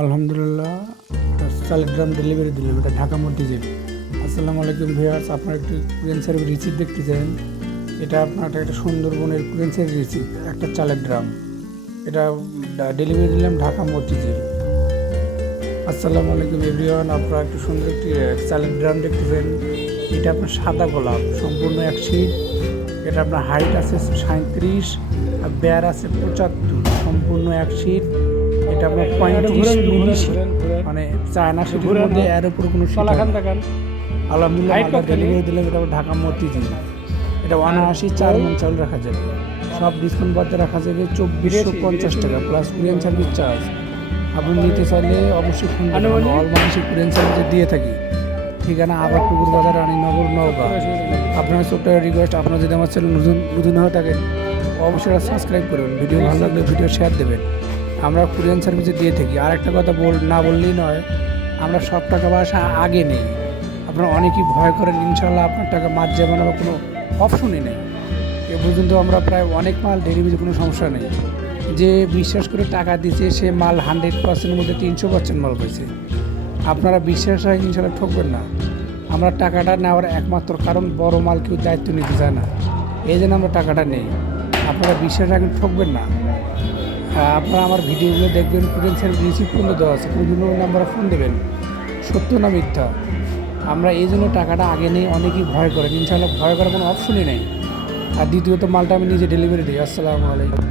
আলহামদুলিল্লাহ চালের drum delivery দিলাম, এটা ঢাকা মন্টিজেল আসসালামু আলাইকুম ভিউয়ার্স, আপনারা একটু কুরিয়ান সার্ভিস রিসিভ দেখতে চান। এটা আপনার একটা- সুন্দরবনের কুরিয়ান সার্ভিস রিসিভ একটা চালের ড্রাম এটা ডেলিভারি দিলাম ঢাকা মন্টিজেল আসসালামু আলাইকুম এভরিওয়ান আপনারা একটু সুন্দর একটি চালের ড্রাম দেখতেছেন এটা আপনার সাদা গোলাপ, সম্পূর্ণ এক সিট এটা আপনার হাইট আছে সাঁত্রিশ আর বেয়ার আছে পঁচাত্তর, সম্পূর্ণ এক সিট এটা আপনার পঁয়ত্রিশ sheet। মানে চায়না সিটের মধ্যে এর উপর কোনো। আলহামদুলিল্লাহ আমরা ডেলিভারি দিলাম এটা ঢাকা মতিঝিল এটা অনায়াসি চার মন চাউল রাখা যাবে। সব ডিসকাউন্ট বাদে রাখা যাবে চব্বিশশো পঞ্চাশ টাকা প্লাস কুরিয়ান সার্ভিস চার্জ আপনি নিতে চাইলে অবশ্যই ফোন? অল বাংলাদেশে কুরিয়ান সার্ভিসে দিয়ে থাকি। ঠিকানা আবার পুকুর বাজার রানীনগর নওগাঁ। আপনার ছোট্ট রিকোয়েস্ট আপনার যদি আমার চ্যানেল নতুন নতুন হয়ে থাকেন অবশ্যই সাবস্ক্রাইব করবেন। ভিডিও ভালো লাগলে ভিডিও শেয়ার দেবেন। আমরা কুরিয়ান সার্ভিসে দিয়ে থাকি। আর একটা কথা বল, না বললেই নয়, আমরা সব টাকা পয়সা আগে নেই। আপনারা অনেকেই ভয় করেন ইনশাল্লাহ আপনার টাকা মার যাবে না বা কোনো অপশনই নেই। এ পর্যন্ত আমরা প্রায় অনেক মাল ডেলিভারি কোনো সমস্যা নেই। যে বিশ্বাস করে টাকা দিয়েছে সে মাল হান্ড্রেড পার্সেন্টের মধ্যে তিনশো পার্সেন্ট মাল পেয়েছে আপনারা বিশ্বাস হয় ইনশাল্লাহ ঠকবেন না। আমরা টাকাটা নেওয়ার একমাত্র কারণ, বড় মাল কেউ দায়িত্ব নিতে চায় না। এই জন্য আমরা টাকাটা নেই। আপনারা বিশ্বাস রাখেন, ঠকবেন না। আপনারা আমার ভিডিওগুলো দেখবেন পোটেন্সিয়াল রিসিভ পর্যন্ত দেওয়া আছে। জন্য নাম্বারে ফোন দেবেন। সত্য না মিথ্যা? আমরা এই জন্য টাকাটা আগে নেই অনেকেই ভয় করেন। ইনশাআল্লাহ ভয় করার কোনো অপশনই নেই। আর দ্বিতীয়ত, মালটা আমি নিজে ডেলিভারি দিই। আসসালামু আলাইকুম।